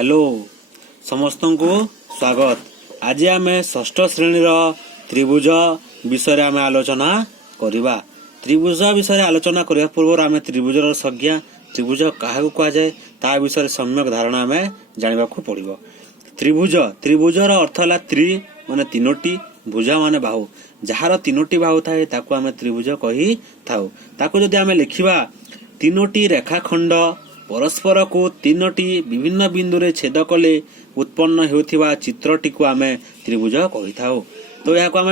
Hello समस्त को स्वागत। आज आम षष्ठ श्रेणी त्रिभुज विषय आम आलोचना करवा। त्रिभुज विषय आलोचना करने पूर्व आम त्रिभुजर संज्ञा त्रिभुज क्या कहुए ता विषय सम्यक धारणा आम जाना पड़ो। त्रिभुज त्रिभुजर अर्थ है त्रि माने तीनोटी भुजा माने बाहु जार तीनोटी बाहु थाए ताकू आम त्रिभुज कही थाउ। ताकू जदि आम लिखिबा तीनोटी रेखाखंड परस्पर को तीनोटी विभिन्न बिंदु रे छेद कले उत्पन्न होउथिबा चित्रटी को आम त्रिभुज कही थाउ। तो यहाँ आम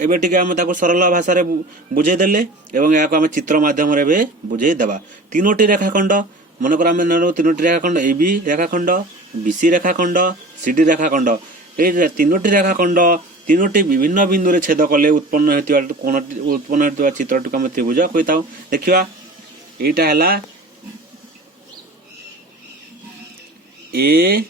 एबे टिके आम ताको सरल भाषा रे बुझे देले एवं यहाँ आम चित्र माध्यम रे बुझे देबा। तीनोटी रेखाखंड मनकर आम नेनु तीनोटी रेखाखंड एबी रेखाखंड बीसी रेखाखंड सीडी रेखाखंड ए तीनोटी रेखाखंड तीनोटी विभिन्न बिंदु रे छेद कले उत्पन्न होउथिबा चित्रटी को आम त्रिभुज कही थाउ। देखिबा एटा हला ए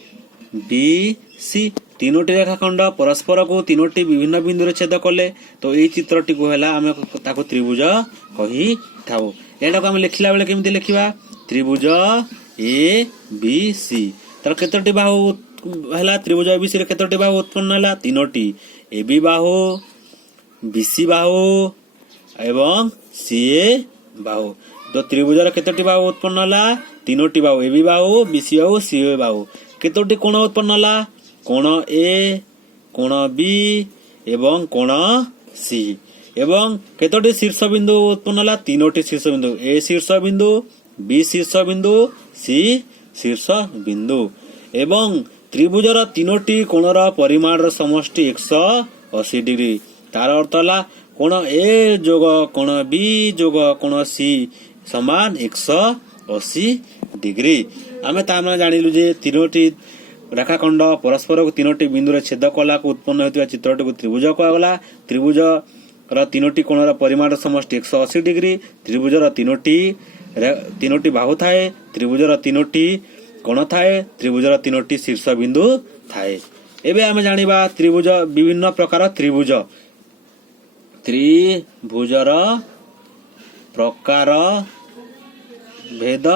बी सी तीनोटी रेखाखंड परस्पर को तीनोटी विभिन्न बिंदु रे छेद कले तो ये चित्रटी को है आम ताको त्रिभुज कही थाउ। एटा को आम लिखला बेले केमिति लिखिबा त्रिभुज ए बी सी तार केतोटी बाहु है त्रिभुज ए बी सी रे केतोटी बाहु उत्पन्न है तीनोटी A B Bahu B C बाहु एवं सी ए बाहु। तो त्रिभुजर केतोटी बाहु उत्पन्न है तीनोटी बाहु A B Bahu B C बाहु सी ए बाहु। केतोटी कोण उत्पन्न है कोण ए कोण बी एवं कोण सी एवं केतोटी शीर्ष बिंदु उत्पन्न है तीनोटी शीर्ष बिंदु ए शीर्ष बिंदु बी शीर्ष बिंदु सी शीर्ष बिंदु एवं त्रिभुजर तीनोटी कोणर परिमाण समष्टि 180 डिग्री। तार अर्थ है कोण ए जोग कोण बी जोग कोण सी समान 180 डिग्री। आम तार जानिलु जे तीनोटी रेखाखंड परस्पर को तीनोटी बिंदु रे छेद कला को उत्पन्न होता चित्रटी को त्रिभुज कहगला। त्रिभुज तीनोटी कोणर परिमाण समष्टि 180 डिग्री। त्रिभुजर तीनोटी बाहु थाए त्रिभुजर तीनोटी कोण थाए त्रिभुजर तीनोटी शीर्ष बिंदु थाए। एबे आम जानिबा त्रिभुज विभिन्न प्रकार त्रिभुज त्रिभुजर प्रकार भेद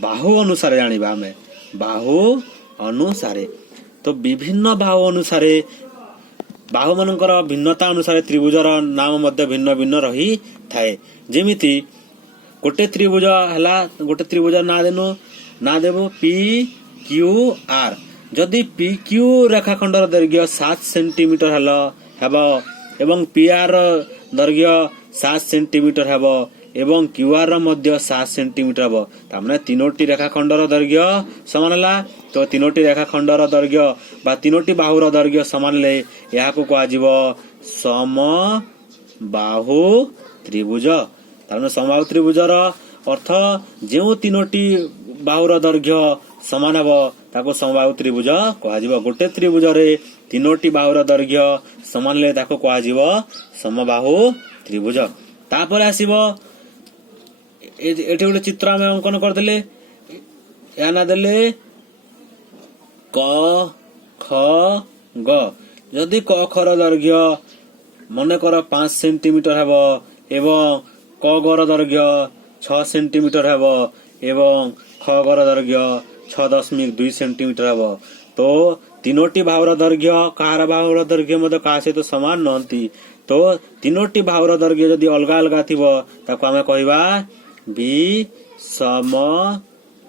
बाहु अनुसार जानिबा आमे बाहु अनुसारे। तो विभिन्न बाहु अनुसारे बाहु मानकर भिन्नता अनुसार त्रिभुजर नाम मध्य भिन्न भिन्न रही थाए। जेमिति गोटे त्रिभुज हला गोटे त्रिभुज ना देबो पी क्यू आर। जदि पी क्यू रेखाखंडर दैर्घ्य 7 सेंटीमीटर हेबो एवं पी आर दैर्घ्य 7 सेंटीमीटर हेबो एवं क्यू आर मध्य 7 सेंटीमीटर हेबो तामने तीनोटी रेखाखंडर दैर्घ्य समान हला। तो तीनोटी रेखाखंडर दैर्घ्य बा तीनोटी बाहुर दैर्घ्य समान ले याको को आजिवो समबाहु त्रिभुज। तामने समबाहु त्रिभुजर अर्थ जेउ तीनोटी बाहुर दैर्घ्य समान हेबो ताको समबाहु त्रिभुज कहाजिवो। गोटे त्रिभुज रे तीनोटी बाहुर दैर्घ्य समान ले ताको कहाजिवो समबाहु त्रिभुज। तापर आसीबो एठी गोटे चित्र आमे अंकन करदेले या ना देले क ख ग। जदि क खर दैर्घ्य मन कर 5 सेंटीमीटर हेबो एवं क गर दैर्घ्य 6 सेंटीमीटर हेबो एवं ख गर दैर्घ्य 6.2 सेंटीमीटर हेबो। तो तीनोटी बाहुर दैर्घ्य कार बाहुर दैर्घ्य मध्य का सहित समान नहंती। तो तीनोटी बाहुर दैर्घ्य जदि अलग अलग थिबो ताको आमे कहिबा बी सम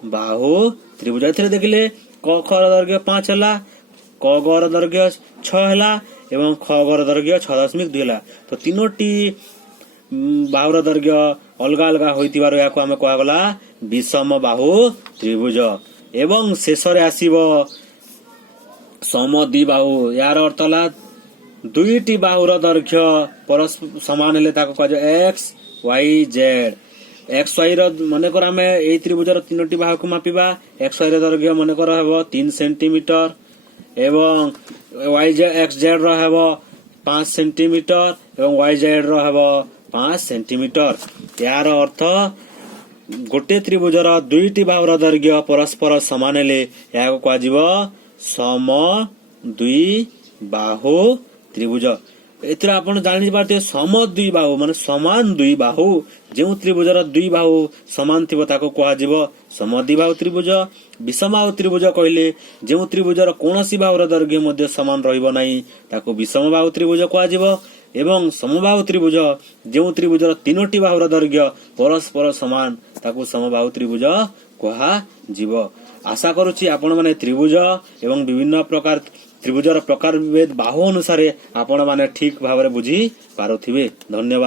बाहु त्रिभुज। एथिरे देखिले क खर दैर्घ्य 5 हला क गर दैर्घ्य 6 हला एवं ख गर दैर्घ्य 6.2 हला। तो तीनोटी बाहुर दैर्घ्य अलग अलग होइतिबार याको आमे कहगला विषम बाहु त्रिभुज। एवं शेष रे आसीबो समद्विबाहु। यार अर्थ हला दुईटी बाहुर दैर्घ्य परस्पर समान हेले ताको कहज X Y Z. X Y रो मानेकर आमे एई त्रिभुजर तीनोटी बाहु को मापिबा। एक्स वाई रो दैर्घ्य मानेकर हेबो 3 सेंटीमीटर एवं वाई जेड एक्स जेड रो हेबो 5 सेंटीमीटर एवं वाई जेड रो हेबो 5 सेंटीमीटर। यार अर्थ गोटे त्रिभुजर दुईटी बाहुर दैर्घ्य परस्पर समान हेले याको कहजिवो समद्विबाहु त्रिभुज। ଏଥିରେ ଆପଣ ଜାଣିପାରୁଥିବେ ସମଦ୍ୱିବାହୁ ମାନେ ସମାନ ଦୁଇ ବାହୁ। ଯେଉଁ ତ୍ରିଭୁଜର ଦୁଇ ବାହୁ ସମାନ ଥିବ ତାକୁ କୁହାଯିବ ସମଦ୍ୱିବାହୁ ତ୍ରିଭୁଜ। ବିଷମବାହୁ ତ୍ରିଭୁଜ କହିଲେ ଯେଉଁ ତ୍ରିଭୁଜର କୌଣସି ବାହୁର ଦୈର୍ଘ୍ୟ ମଧ୍ୟ ସମାନ ରହିବ ନାହିଁ ତାକୁ ବିଷମବାହୁ ତ୍ରିଭୁଜ କୁହାଯିବ। ଏବଂ ସମବାହୁ ତ୍ରିଭୁଜ ଯେଉଁ ତ୍ରିଭୁଜର ତିନୋଟି ବାହୁର ଦୈର୍ଘ୍ୟ ପରସ୍ପର ସମାନ ତାକୁ ସମବାହୁ ତ୍ରିଭୁଜ କୁହାଯିବ। ଆଶା କରୁଛି ଆପଣମାନେ ତ୍ରିଭୁଜ ଏବଂ ବିଭିନ୍ନ ପ୍ରକାର ତ୍ରିଭୁଜର ପ୍ରକାର ବାହୁ ଅନୁସାରେ ଆପଣମାନେ ଠିକ ଭାବରେ ବୁଝି ପାରୁଥିବେ। ଧନ୍ୟବାଦ।